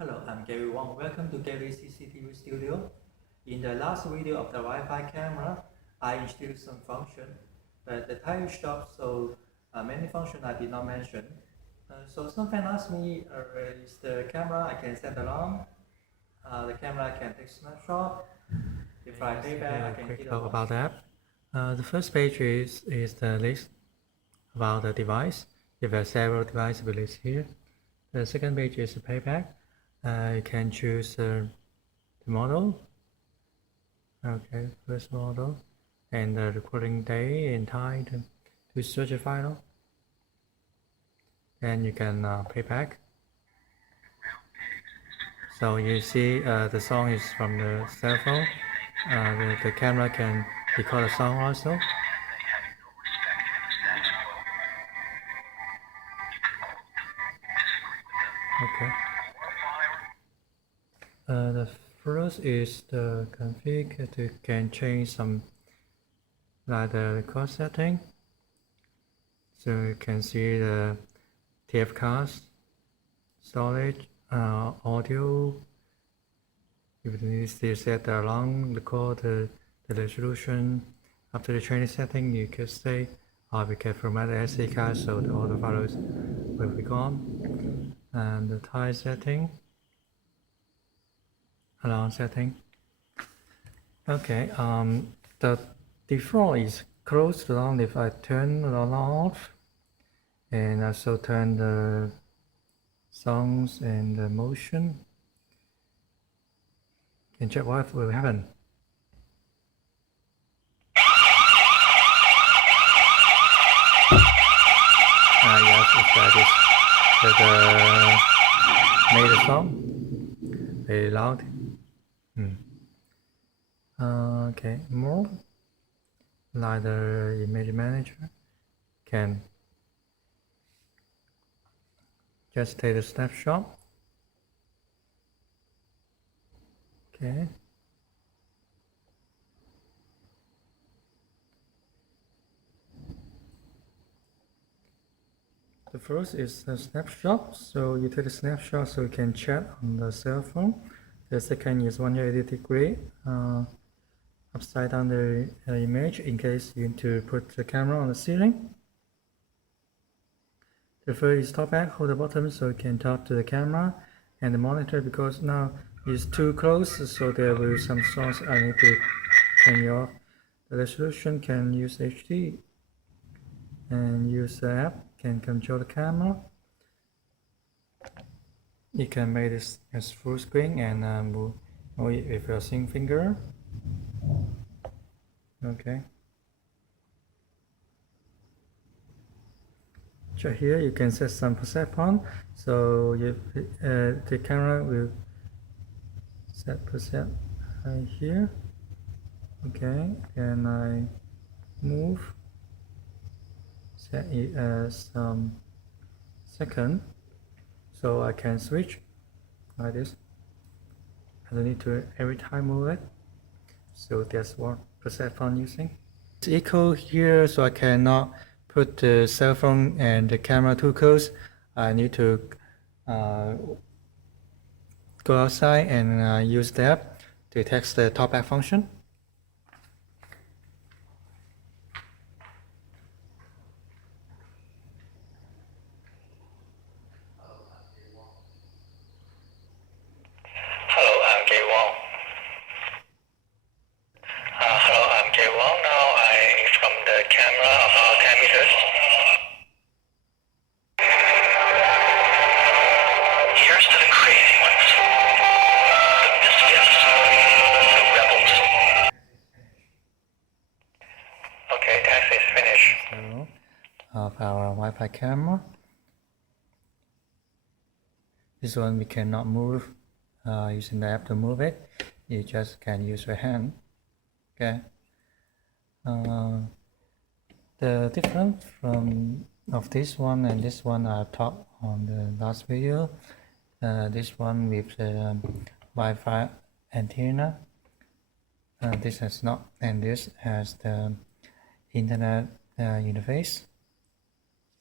Hello, I'm Gary Wong. Welcome to GaryCCTV studio. In the last video of the Wi-Fi camera, I introduced some function, but the time stopped, so many functions I did not mention. So some fan asked me, is the camera I can set alarm? The camera can take snapshot. If I pay back, I can quick hit talk about that. The first page is the list about the device. You have several devices listed here. The second page is the payback. You can choose the model. Okay, first model, and the recording day and time to search a file. And you can pay back. So you see the song is from the cell phone. The camera can record a song also. Okay. The first is the config. You can change some like the record setting. So you can see the TF cards, storage, audio. If you need to set the alarm, record the resolution. After the training setting, you can say, we can format the SD card so all the files will be gone. And the time setting, alarm setting. Okay, the default is closed alarm if I turn the alarm off, and also turn the sounds and the motion. You can check what will happen. Yes, it's that is that made a song very loud. Okay, more like the image manager can just take a snapshot. Okay. The first is the snapshot, so you take a snapshot so you can chat on the cell phone. The second is 180 degree upside down the image in case you need to put the camera on the ceiling. The third is talk back, hold the bottom so you can talk to the camera and the monitor, because now it's too close, so there will be some source I need to turn you off. The resolution can use HD and use the app, can control the camera. You can make this as full screen and move it with your single finger. Okay. So here you can set some preset point. So the camera will set preset right here. Okay, and I move, set it as second, so I can switch like this. I don't need to every time move it. So that's what preset font using. It's equal here, so I cannot put the cell phone and the camera too close. I need to go outside and use the app to text the talkback function. Hello, I'm Gary Wong. Hello, I'm Gary Wong. Now I'm from the camera about 10 meters. Here's to the crazy ones, the misfits, the rebels. Okay, test is finished. So, of our Wi-Fi camera. This one we cannot move using the app to move it. You just can use your hand. Okay. The difference of this one and this one I've talked on the last video. This one with the Wi-Fi antenna. This has not, and this has the internet interface.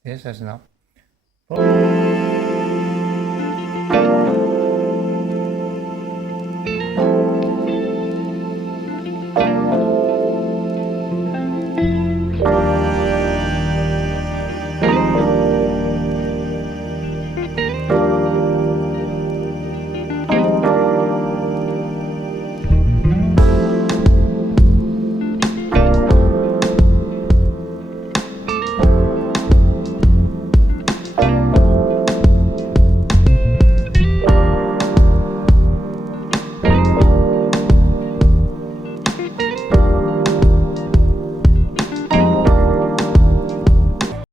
This has not.